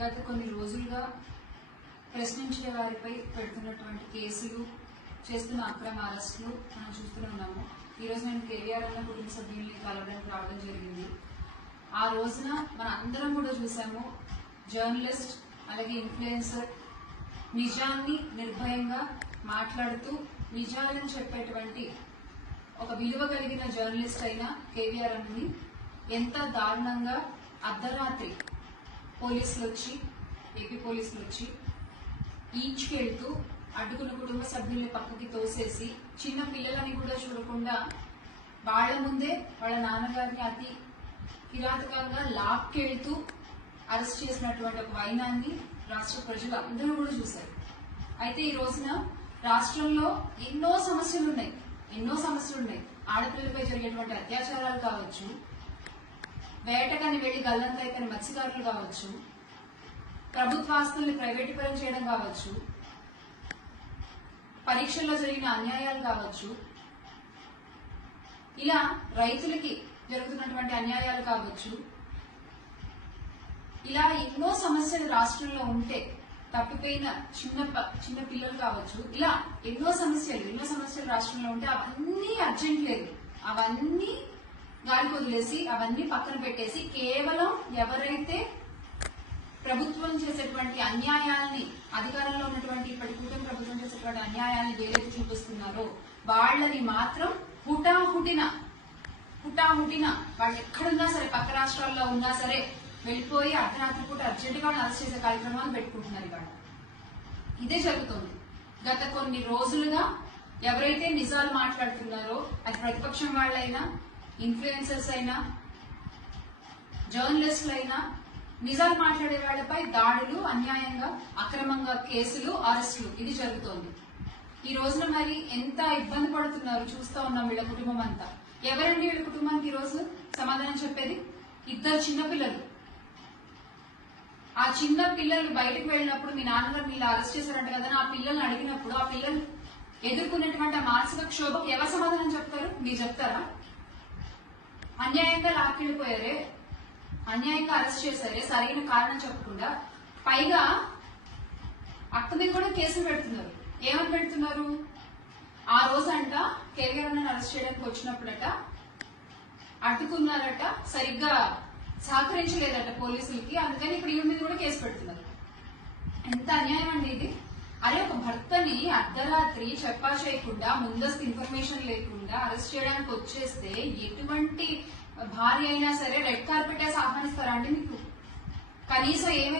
గత కొన్ని రోజులుగా ప్రశ్నించే వారిపై పెడుతున్నటువంటి కేసులు, చేస్తున్న అక్రమ అరెస్టులు మనం చూస్తూనే ఉన్నాము. ఈరోజు నేను కేవీఆర్ అన్న కుటుంబ సభ్యుల్ని కలవడానికి రావడం జరిగింది. ఆ రోజున మన అందరం కూడా చూసాము, జర్నలిస్ట్ అలాగే ఇన్ఫ్లుయెన్సర్ నిజాన్ని నిర్భయంగా మాట్లాడుతూ నిజాలను చెప్పేటువంటి ఒక విలువ కలిగిన జర్నలిస్ట్ అయిన కేవీఆర్ అన్నని ఎంత దారుణంగా అర్ధరాత్రి పోలీసులు వచ్చి, ఏపీ పోలీసులు వచ్చి ఈడ్చుకెళ్తూ అడ్డుకున్న కుటుంబ సభ్యుల్ని పక్కకి తోసేసి చిన్న పిల్లలని కూడా చూడకుండా వాళ్ల ముందే వాళ్ళ నాన్నగారిని అతి కిరాతకంగా లాక్కెళ్తూ అరెస్ట్ చేసినటువంటి ఒక వైనాన్ని రాష్ట్ర ప్రజలు అందరూ కూడా చూశారు. అయితే ఈ రోజున రాష్ట్రంలో ఎన్నో సమస్యలు ఉన్నాయి. ఆడపిల్లలపై జరిగేటువంటి అత్యాచారాలు కావచ్చు, వేటకని వెళ్లి గల్లంతైన మత్స్యకారులు కావచ్చు, ప్రభుత్వ ఆస్తుల్ని ప్రైవేటీకరణ చేయడం కావచ్చు, పరీక్షల్లో జరిగిన అన్యాయాలు కావచ్చు, ఇలా రైతులకి జరుగుతున్నటువంటి అన్యాయాలు కావచ్చు, ఇలా ఎన్నో సమస్యలు రాష్ట్రంలో ఉంటే తప్పిపోయిన చిన్న పిల్లలు కావచ్చు, ఇలా ఎన్నో సమస్యలు రాష్ట్రంలో ఉంటే అవన్నీ అర్జెంట్ లేదు, అవన్నీ గాలికి వదిలేసి అవన్నీ పక్కన పెట్టేసి కేవలం ఎవరైతే ప్రభుత్వం చేసేటువంటి అన్యాయాల్ని, అధికారంలో ఉన్నటువంటి ఇప్పటి కూటమి ప్రభుత్వం చేసేటువంటి అన్యాయాల్ని వేలెత్తి చూపిస్తున్నారో వాళ్ళని మాత్రం హుటాహుటిన వాళ్ళు ఎక్కడున్నా సరే, పక్క రాష్ట్రాల్లో ఉన్నా సరే వెళ్ళిపోయి అర్ధరాత్రి పూట అర్జెంటుగా అరెస్ట్ చేసే కార్యక్రమాలు పెట్టుకుంటున్నారు. ఇవాళ ఇదే జరుగుతుంది. గత కొన్ని రోజులుగా ఎవరైతే నిజాలు మాట్లాడుతున్నారో, అది ప్రతిపక్షం వాళ్ళైనా, ఇన్ఫ్లుయెన్సర్స్ అయినా, జర్నలిస్టులు అయినా, నిజాలు మాట్లాడే వాళ్లపై దాడులు, అన్యాయంగా అక్రమంగా కేసులు, అరెస్టులు ఇది జరుగుతోంది. ఈ రోజున మరి ఎంత ఇబ్బంది పడుతున్నారు చూస్తా ఉన్నాం. వీళ్ళ కుటుంబం అంతా ఎవరండి? వీళ్ళ కుటుంబానికి ఈ రోజు సమాధానం చెప్పేది? 2 చిన్నపిల్లలు. ఆ చిన్న పిల్లలు బయటకు వెళ్ళినప్పుడు మీ నాన్నగారు మీరు అరెస్ట్ చేశారంట కదా, ఆ పిల్లల్ని అడిగినప్పుడు ఆ పిల్లలు ఎదుర్కొన్నటువంటి మానసిక క్షోభకు ఎవరు సమాధానం చెప్తారు? మీరు చెప్తారా? అన్యాయంగా లాక్కెళ్ళిపోయారే, అన్యాయంగా అరెస్ట్ చేశారే, సరైన కారణం చెప్పకుండా పైగా అక్క మీద కూడా కేసులు పెడుతున్నారు. ఏమని పెడుతున్నారు? ఆ రోజంట కేవీఆర్ అన్నని అరెస్ట్ చేయడానికి వచ్చినప్పుడట అడ్డుకున్నారట, సరిగ్గా సహకరించలేదట పోలీసులకి, అందుకని ఇప్పుడు ఈమె మీద కూడా కేసు పెడుతున్నారు. ఎంత అన్యాయం అండి ఇది! అరే, ఒక భర్తని అర్ధరాత్రి చెప్పా చేయకుండా, ముందస్తు ఇన్ఫర్మేషన్ లేకుండా అరెస్ట్ చేయడానికి వచ్చేస్తే ఎటువంటి భార్య అయినా సరే రెడ్ కార్పెట్ వేసి ఆహ్వానిస్తారా అండి? మీకు కనీసం ఏమైనా